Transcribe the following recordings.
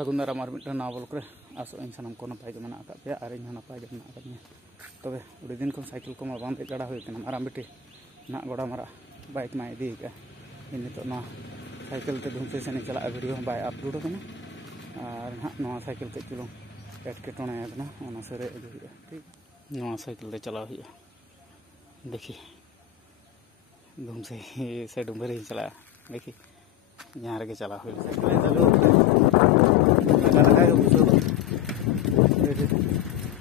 सागुन दाराम और मिट्टन नवा ब्लॉक रे आसो इन सानाम को नपाय गे मेना पे और इन नपाय गे मेना अकादिया तबे उड़ी दिन खन साइकिल को मा बांग दे गड़ा हुई कना माराम बेटी ना गोड़ा मारा बाइक मा इदी का इन नितो ना साइकिल ते धुमसे से चला वीडियो बाय अपलोड कना और ना नवा साइकिल ते चलो एटकेटोने आदना ओना सरे अजुया ठीक नवा साइकिल ते चला हुई देखी धुमसे से डुंगरी चला देखी यहाँ रे चला हुई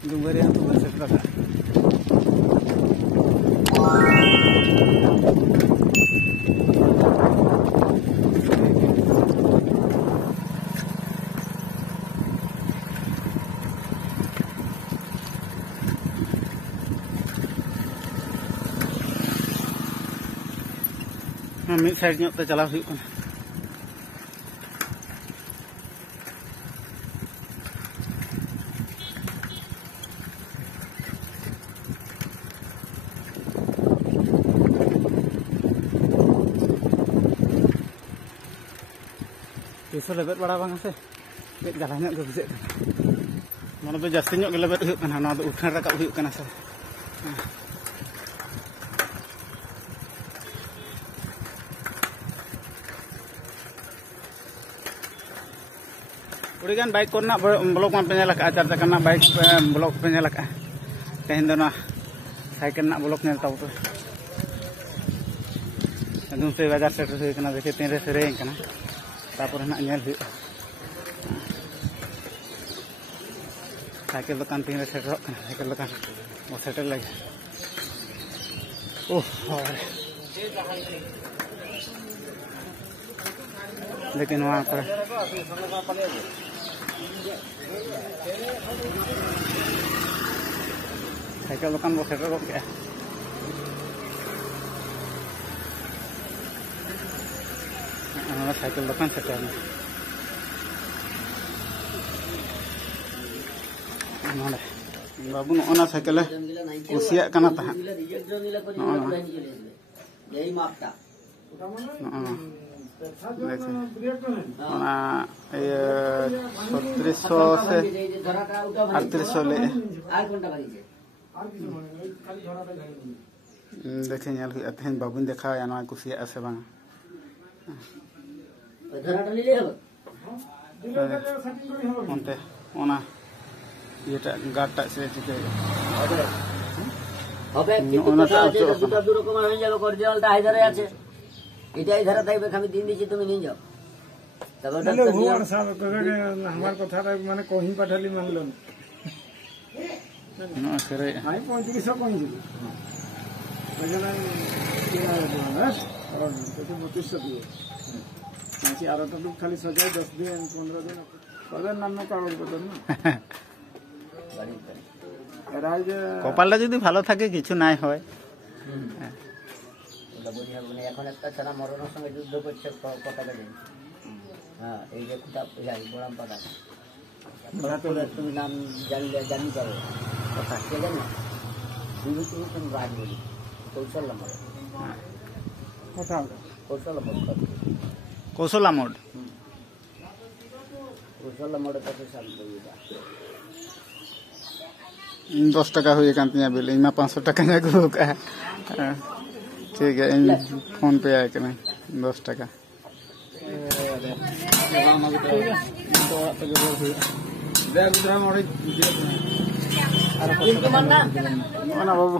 डुंगरी मिड साइड ᱧᱚᱜ ᱛᱮ ᱪᱟᱞᱟᱣ ᱦᱩᱭᱩᱜ ᱠᱟᱱᱟ tisu lebet bada bang ase ket jalan ᱧᱚᱜ ᱜᱮ ᱵᱩᱡᱷᱟᱹᱜ ᱠᱟᱱᱟ ᱢᱚᱱᱮ ᱫᱚ ᱡᱟᱹᱥᱛᱤ ᱧᱚᱜ ᱜᱮ ᱞᱮᱵᱮᱫ ᱦᱩᱭᱩᱜ ᱠᱟᱱᱟ ᱱᱚᱣᱟ ᱫᱚ ᱩᱴᱷᱟᱹᱱ ᱨᱟᱠᱟᱵ ᱦᱩᱭᱩᱜ ᱠᱟᱱᱟ ᱥᱮ उड़ीगान बाइक को ब्लॉक में पेल चार चक्का बाइक ब्लॉक पे नेल तेहन दो साइकिल ब्लॉक नेल तब एकदम से बाजार सेटर हुई देखे तीन रे सेरें तापर ना नेल साइकिल दुकान तीन रे सेटर साइकिल दुकान वो सेटर लगे ओह लेकिन वहाँ पर साइकिल दुकान वो सेटर हो गया साइकिल दुकान सेटर बाबू ना साइकिल कुसिया कना तहा देखे तेहन बाबून देखा कुसिया से बांग गाटा से चिके এটাই ধারা থাকবে আমি দিন দিছি তুমি নিয়ে যাও তারপর ডাক্তার ভগবান সাহেব কইবে আমার কথাটা মানে কহি পাঠালি মানলো না করে আমি 3500 কইছি বুঝলেন কি না আর কত 3200 দিও নাকি আর তো দুঃখ খালি সজাই 10 দিন 15 দিন তাদের নামে কাগজ বদল না এরাই যে কপালটা যদি ভালো থাকে কিছু নাই হয় এখন একটা ছাড়া মরণের সঙ্গে যুদ্ধ করছে পতাকা দিন হ্যাঁ এই যে খুঁটা বড়াম পতাকা তুমি নাম জানি পারো কথা কে জানো বিভূতিভূষণ রাজ বলি কৌশল মোড় কথা কৌশল মোড় কৌশলা মোড় কৌশল মোড়ের কাছে শান্ত 10 টাকা हुई कांतिया बिल इमा 500 टाका ना को का ठीक है इन फोन पे आए के 10 टाका बाबू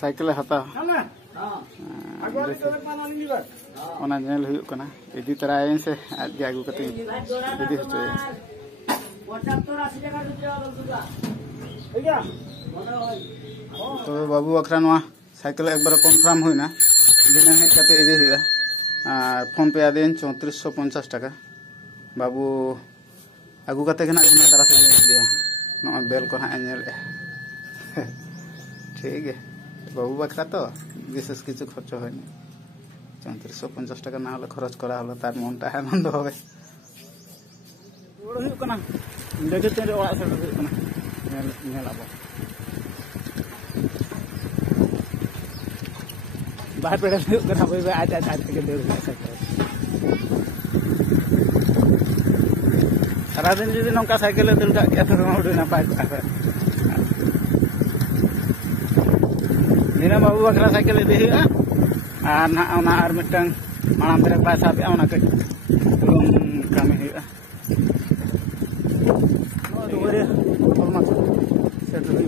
साइकिल हता इदी तरह से आज आगू कते इदी होचे तो बाबू अखरा नवा साइकिल एक बार कन्फार्म हुई ना दिन हेते इदी हुआ फोन पे आदेन 3450 टाका बाबू आगू कते के ना तारा से दिया न बेल को ना नेल ठीक है बाबू बखरा तो विशेष किछु खर्च होयनि 3450 टाका ना हले खर्च करा हलो तार मनटा आनंद होबे ओड़ हुई कना देखे तेरे ओड़ा से हुई कना नेल आबो बाहर पेड़ आज आज आज सारा दिन जुदी नौका साइकिल दल का क्या फिर उड़ी नपाय को दिना बाबू बखरा साइकिल इदी हुआ और ना ओना और मिटंग मानाम तेरे पैसा पे ओना के कमी हुआ नो दुबरे फॉर्मा सेट हुई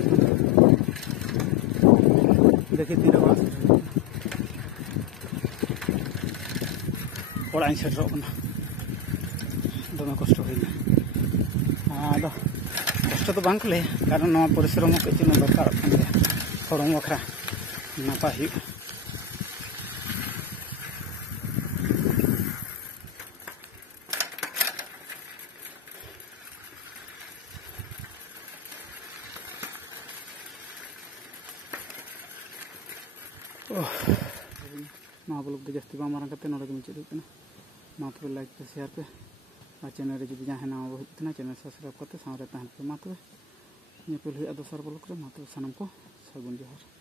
देखि तीन बार और आइन सेट रोकना दोनों कष्ट हुई आदो कष्ट तो बांग ले कारण नवा परिश्रम के चिन्ह दरकार हरम बखरा नापाय हुआ ब्लॉग दो जास्ती मारा करते मुचाद मा तब लाइक पे शेयर पे और चैनल जो जहाँ नवा हजना चैनल सब्सक्राइब करते सामने तहन पे मा तब दोसर ब्लॉग रे मा तब सानम को सगुन जोहार।